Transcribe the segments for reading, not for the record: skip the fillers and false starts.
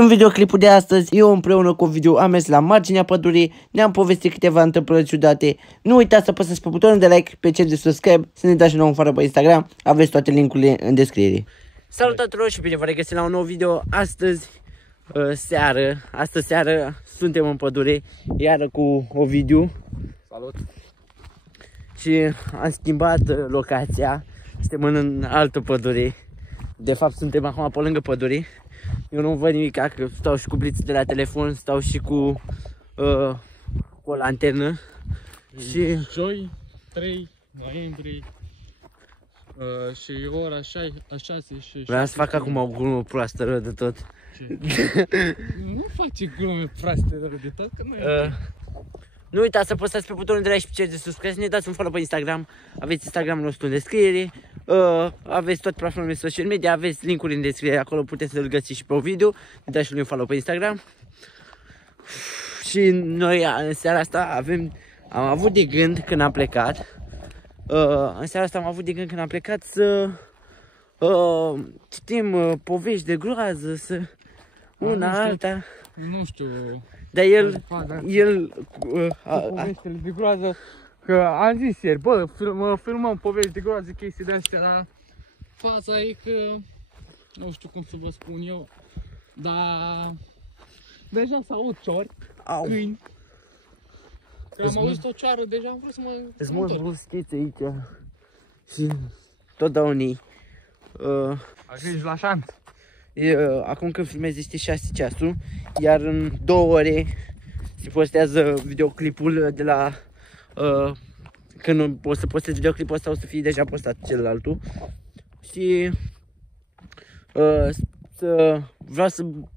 În videoclipul de astăzi, eu împreună cu Ovidiu am mers la marginea pădurii, ne-am povestit câteva întâmplări ciudate. Nu uitați să apăsați pe butonul de like, pe cel de subscribe, să ne dați și nouă un follow pe Instagram, aveți toate linkurile în descriere. Salut tuturor și bine vă regăsim la un nou video. Astăzi seară suntem în pădure, iară cu Ovidiu. Salut! Și am schimbat locația, suntem în altă pădure. De fapt suntem acum pe lângă pădure. Eu nu văd nimic, că stau și cu blițul de la telefon, stau și cu o lanternă. Și joi 3 noiembrie și ora 6 și... vreau să fac acum o glumă proastă, rău de tot. Nu face glume proaste rău de tot, că nu uitați să apăsați pe butonul de like și pe cel de subscribe, să ne dați un follow pe Instagram. Aveți Instagramul nostru în descriere. Aveți toate platformele social media, aveți linkuri în descriere, acolo puteți să-l găsiți și pe o video. Ne dați și lui un follow pe Instagram. Și noi în seara asta am avut de gând când am plecat. Să citim povești de groază, una alta. Nu știu. Dar poveștile de groază, că am zis ieri, bă, filmăm povești de groază, chestii de astea, dar faza e că, nu știu cum să vă spun eu, dar deja s-aud ciori, câini. Că am auzit o ceară, deja am vrut să mă întorc. Îți mulți bruschiți aici și tot dau unii. Ajungi la șanț. Acum când filmez este 6 ceasul, iar în 2 ore se postează videoclipul de la... când o să postez videoclipul ăsta, o să fie deja postat celălaltul. Și vreau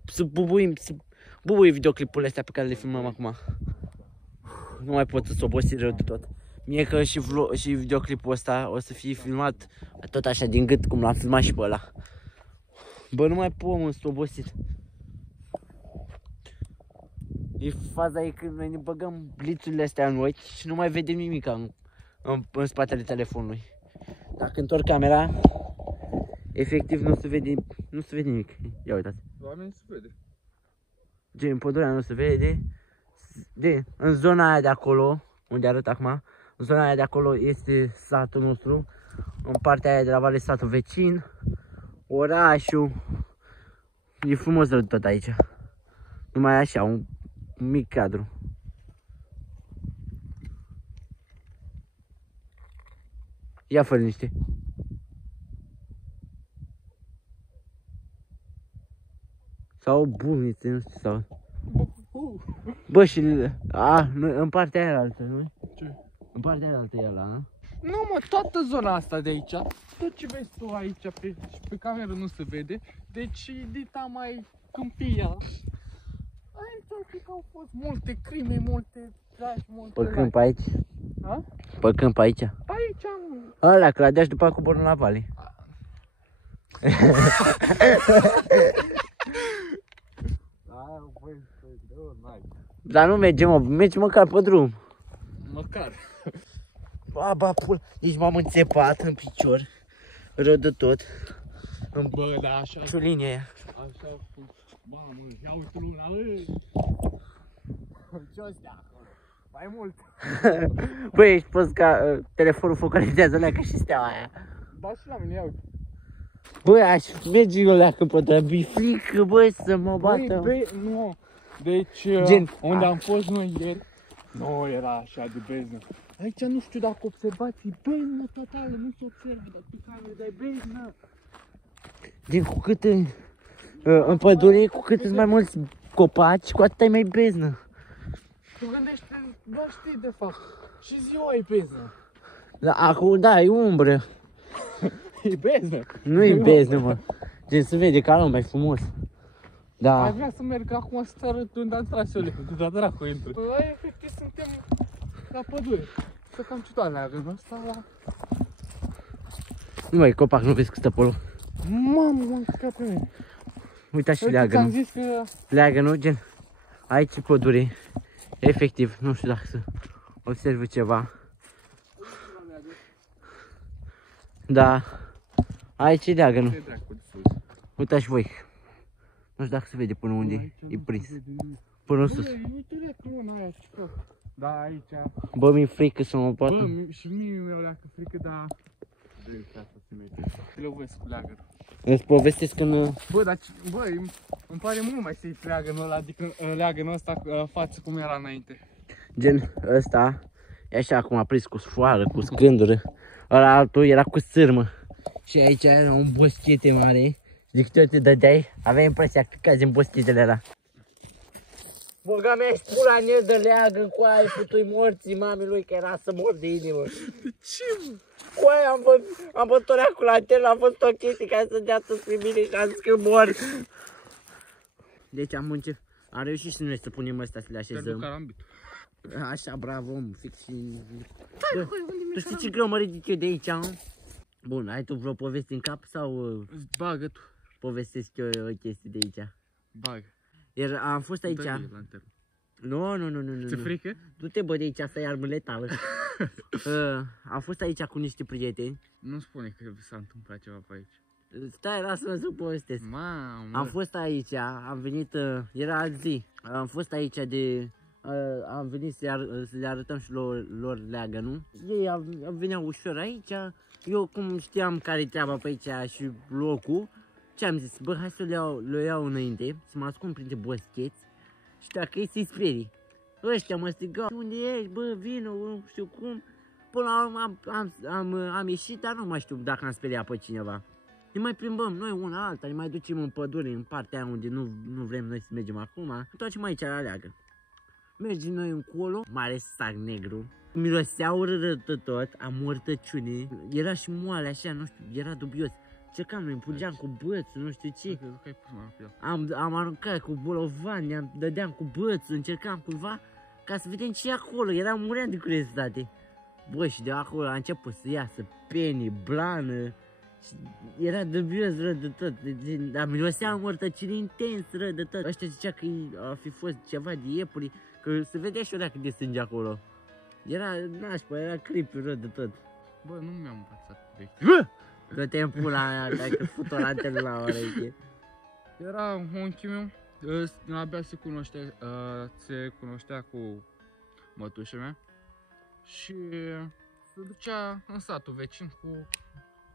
să bubui videoclipurile astea pe care le filmăm acum. Nu mai pot să obosi rău de tot. Mie că și videoclipul ăsta o să fie filmat tot așa din gât, cum l-am filmat și pe ăla. Bă, nu mai pot, mă, sunt obosit. Faza e că noi ne băgăm blițurile astea în ochi și nu mai vedem nimic în spatele telefonului. Dacă întorc camera, efectiv nu se vede nimic. Ia uitați. La mine se vede. Gen, pădurea nu se vede. În zona aia de acolo, unde arăt acum, în zona aia de acolo este satul nostru. În partea aia de la vale satul vecin. Orașul. E frumos de tot aici. Numai așa, un mic cadru. Ia fă liniște. Sau bunițe, nu știu, sau... Bă, și... în partea aia altă, nu? Ce? În partea aia altă e ăla, nu? Nu, mă, toată zona asta de aici, tot ce vezi tu aici pe cameră nu se vede, deci dita mai câmpia. Aici cred că au fost multe crime, multe trași, multe... Pe câmp aici? Ha? Pe câmp aici? Aici am... Ăla, că la deași după cu bornul la vale. Dar nu mergi măcar pe drum. Măcar. Ba, pula, ești m-am înțepat în picior, rău de tot. Bă, da, așa... Ciulinia aia. Așa, mamă, ia uite luna, ce-o stea acolo? Mai mult. Băi, ești prost ca telefonul focalizează leacă și steaua aia. Da, și la mine, ia uite. Băi, aș merge eu leacă pe treabă, mi-e frică, băi, să mă bată. Băi, nu. Deci, unde am fost noi ieri, nu era așa de beznă. Aici nu știu dacă observați, e beznă totală, nu se observă, dar pe cameră, dar e beznă. Gen, cu cât în pădure, cu cât sunt mai mulți copaci, cu atât ai mai beznă. Tu gândește, doar știi de fapt, și ziua e beznă. Da, acum, da, e umbră. E beznă. Nu e beznă, mă. Gen, se vede ca lumea, e frumos. Da. Ai vrea să merg acum să te arăt unde am tras eu lecul, dar dracu intră. Băi, efectiv suntem la pădure. Să cam ciudat avem ăsta la... Nu mai copac, nu vezi că stă acolo. Mamă, m-am căcat pe mine. Uita și Uite, leagănul. ți-am zis că... Leagănul, gen, aici e pădure. Efectiv, nu știu dacă să observi ceva. Da. Aici e leagănul. Uitați voi. Nu știu dacă se vede până unde Aici e nu prins. se vede nimic. Până sus. Bă, uite luna aia, cică. Da, aici. Bă, mi-e frică să mă Bă, poată. și mie mi-o leacă frică, dar... Să se mete. Lovesc cu leagăr. Îți povestesc când... Bă, dar, bă, îmi pare mult mai safe leagănul ăla, adică leagănul ăsta față cum era înainte. Gen ăsta, e așa cum a prins cu sfoară, cu scândură. Ăla altul era cu sârmă. Și aici era un boschete mare. De câte ori te dădeai, aveai impresia că cazi în boschetele ăla. Băga mea și pula în el de leagă cu aia, putui morții mamei lui că era să mor de inimă. De ce, mă? Cu aia am bătoreat cu lanterna, am văzut o chestie care să dea sus pe mine și am zis că mor. Deci am reușit și noi să punem ăsta să le așezăm. Pentru carambit. Așa, bravo, om, fix și... Bă, tu știi ce greu mă ridic eu de aici, mă? Bun, ai tu vreo poveste în cap sau Bagă tu. povestesc eu o chestie de aici? Bagă. Iar am fost aici... Nu. Ți-e frică? Du-te, bă, de aici, asta e armă letală. Am fost aici cu niște prieteni. Nu spune că s-a întâmplat ceva pe aici. Stai, lasă-mă să povestesc. Mamă. Am fost aici, am venit, era azi zi. Am fost aici de... am venit să le arătăm și lor leagănul. Ei veneau ușor aici. Eu cum știam care-i treaba pe aici și locul, ce am zis? Bă, hai să le iau înainte, să mă ascund printre boscheți și dacă ei să-i sperii. Ăștia mă strigau, unde ești, bă, vină, nu știu cum. Până la urmă am ieșit, dar nu mai știu dacă am speriat pe cineva. Ne mai plimbăm noi una alta, ne mai ducem în pădure, în partea aia unde nu vrem noi să mergem acum. Întoarcem aici la leagă. Mergem noi încolo, mare sac negru. Mirosea urât tot, amortăciune. Era și moale așa, nu știu, era dubios. Cercam, noi împungeam cu bățul, nu știu ce. Am aruncat cu bolovan, dădeam cu bățul, încercam cumva ca să vedem ce e acolo. Eram muream de curiozitate. Bă, și de acolo a început să iasă pene, blană. Și era dubios rău de tot. Dar mirosea amortăciune intens rău de tot. Ăștia zicea că a fi fost ceva de iepuri, că se vedea și o leacă de sânge acolo. Era nașpa, era creepy rău de tot. Bă, nu mi-am învățat de Tot în pula aia, că fut o lanteră la oreche. Era unchiul meu, abia se cunoștea cu mătușa mea și se ducea în satul vecin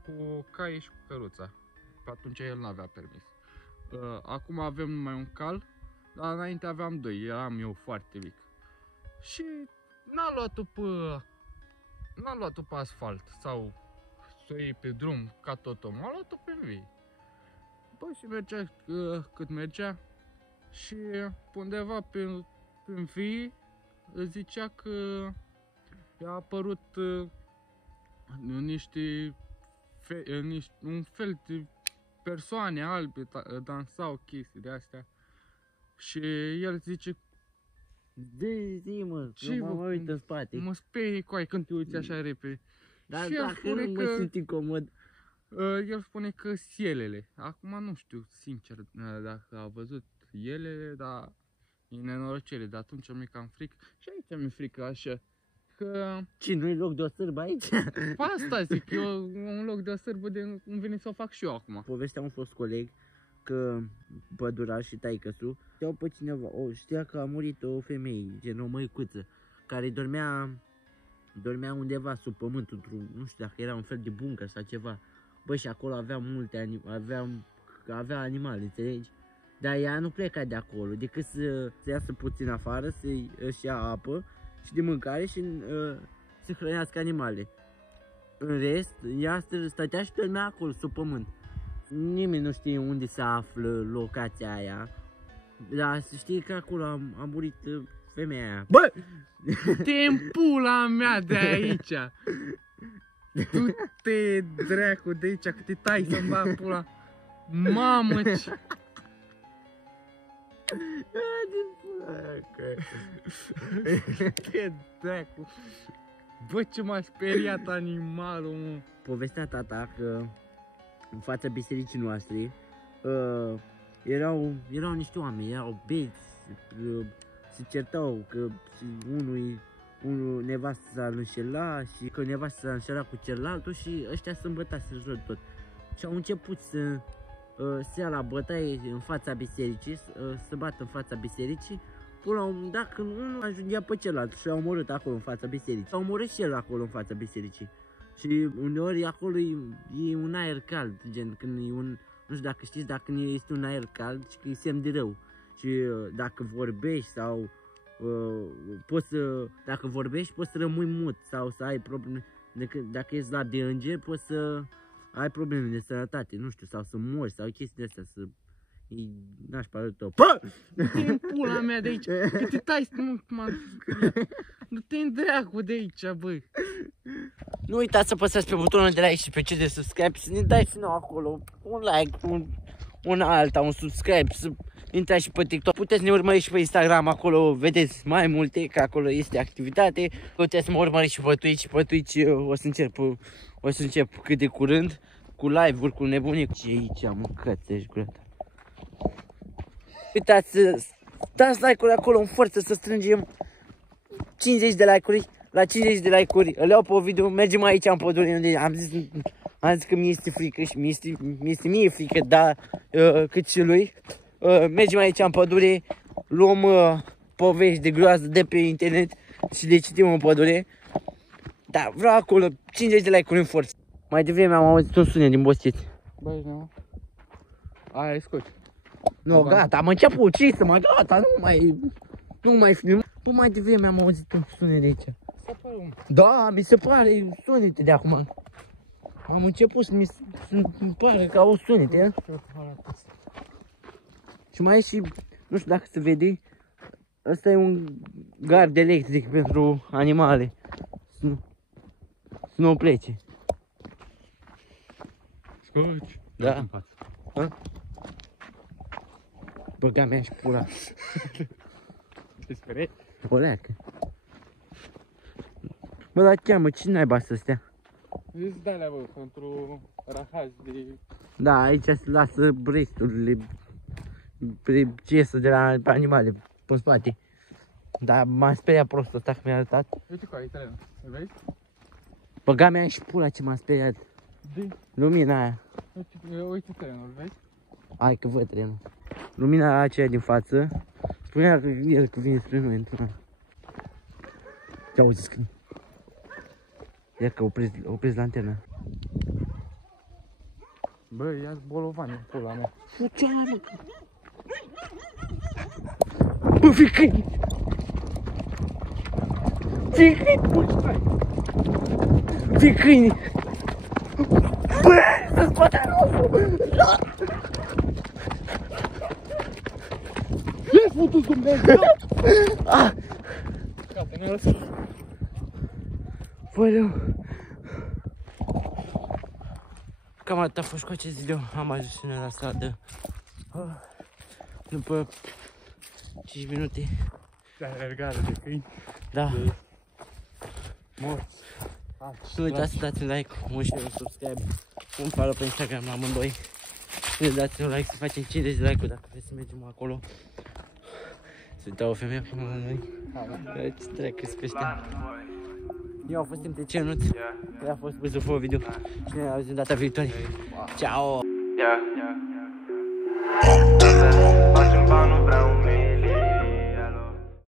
cu caii și cu căruța. Pe atunci el nu avea permis. Acum avem numai un cal, dar înainte aveam doi, eram eu foarte mic. Și n-a luat-o pe asfalt sau să o iei pe drum ca tot omul, a luat-o pe vii. Bă, și mergea cât mergea și pe undeva pe vii zicea că i-a apărut un fel de persoane albe dansau chestii de astea și el zice Zi, mă, că mă uit în spate. Mă sperii coai când te uiți așa repede. Dar și dacă nu mă simt incomod. El spune că sielele. Acum nu știu sincer dacă a văzut elele, dar e nenorocere. De atunci mi-e cam frică. Și aici mi-e frică așa. Că... Ce, nu-i loc de o sârbă aici? Asta zic, eu un loc de o sârbă de îmi vine să o fac și eu acum. Povestea un fost coleg că păduraș și taică-su știau pe cineva, știa că a murit o femeie, gen o măicuță, care dormea undeva sub pământ, nu știu dacă era un fel de bunker sau ceva. Bă, și acolo avea multe avea animale, înțelegi? Dar ea nu pleca de acolo, decât să iasă puțin afară, să-și ia apă și de mâncare și să hrănească animale. În rest, ea stătea și dormea acolo, sub pământ. Nimeni nu știe unde se află locația aia, dar să știi că acolo a murit femeia aia. Bă! Te-n pula mea de aici! Du-te dracu de aici, că te tai să-mi bag pula. Mamă, ce... Te dracu. Bă, ce m-a speriat animalul, mă. Povestea tata că în fața bisericii noastre erau niște oameni, erau beți, se certau că unul nevastă s-a înșela și că nevastă s-a înșelat cu celălaltul și ăștia se îmbătaseră tot. Și au început se ia la bătaie în fața bisericii, se bată în fața bisericii. Până la un moment dat, când unul ajungea pe celălalt și l-a omorât acolo în fața bisericii. S-a omorât și el acolo în fața bisericii. Și uneori acolo e un aer cald, gen când e un, nu știu dacă știți, dacă este un aer cald și că e semn de rău. Și dacă vorbești sau dacă vorbești poți să rămâi mut sau să ai probleme, dacă ești la de înger poți să ai probleme de sănătate, nu știu, sau să mori sau chestii de astea, să îi nașpa de tău. Du-te în pula mea de aici, că te tai, du-te în dracu de aici, băi. Nu uitați să apăsați pe butonul de like și pe cel de subscribe, să ne dați și nou acolo un like, un alta, un subscribe, să intrați și pe TikTok. Puteți ne urmări și pe Instagram, acolo vedeți mai multe, că acolo este activitate. Puteți să mă urmăriți și pe Twitch, pe Twitch o să încep cât de curând cu live-uri, cu nebunii. Și aici am mâncat, ești gurat. Uitați, dați like-uri acolo în forță să strângem 50 de like-uri. La 50 de like-uri îl iau pe o video, mergem aici în pădure unde am zis că mi este frică și mi este mie frică, dar cât și lui. Mergem aici în pădure, luăm povești de groază de pe internet și le citim în pădure. Da, vreau acolo 50 de like-uri în forță. Mai devreme am auzit un sunet din Boscheți. Băi, nu. Aia scoți. Nu, gata, am început, ce să mai gata, nu mai film. Păi mai devreme am auzit un sunet de aici. Da, mi se pare sunete de acum. Am început să mi pare că au sunete. Și mai e și, nu știu dacă se vede, ăsta e un gard electric pentru animale. Să nu plece. Scoci. Da. Băga mea și pula. Te sperie? O leacă. Bă, dar cheamă, cine naiba să stea? Zici de-alea, bă, pentru rahaj de... Da, aici se lasă bresturile, cesul de la animale, pe spate. Dar m-am speriat prost ăsta că mi-a arătat. Uite cu aici, îl vezi? Băga mea și pula ce m-a speriat. De? Lumina aia. Uite terenul, îl vezi? Hai că văd terenul. Lumina aceea din față, spunea că el că vine spre noi într-una. Ce auziți când? Ia că opresc lanterna. Bă, ia-ți bolovani în pula mea. Ce ai, mă? Bă, fii câini! Fii câini! Fii câini! Bă, să-ți scoate rosul! Ce-ai făcut, Dumnezeu? Gata, ne-a lăsat. Băleu. Cam atât a fost cu acest video. Am ajuns și noi la stradă. După 5 minute. De alergare de câini. Da. De morți. Nu uitați să dați un like, un share, un subscribe, un follow pe Instagram la amândoi. Să dați un like, să facem 50 de like-uri dacă vreți să mergem acolo. Să dau o femeie până la noi. Ce treacă-ți pe ăștia. Eu am fost timp de Cenuț, care a fost pus pe video și ne auzim data viitoare. Ciao! Facem bani, nu vreau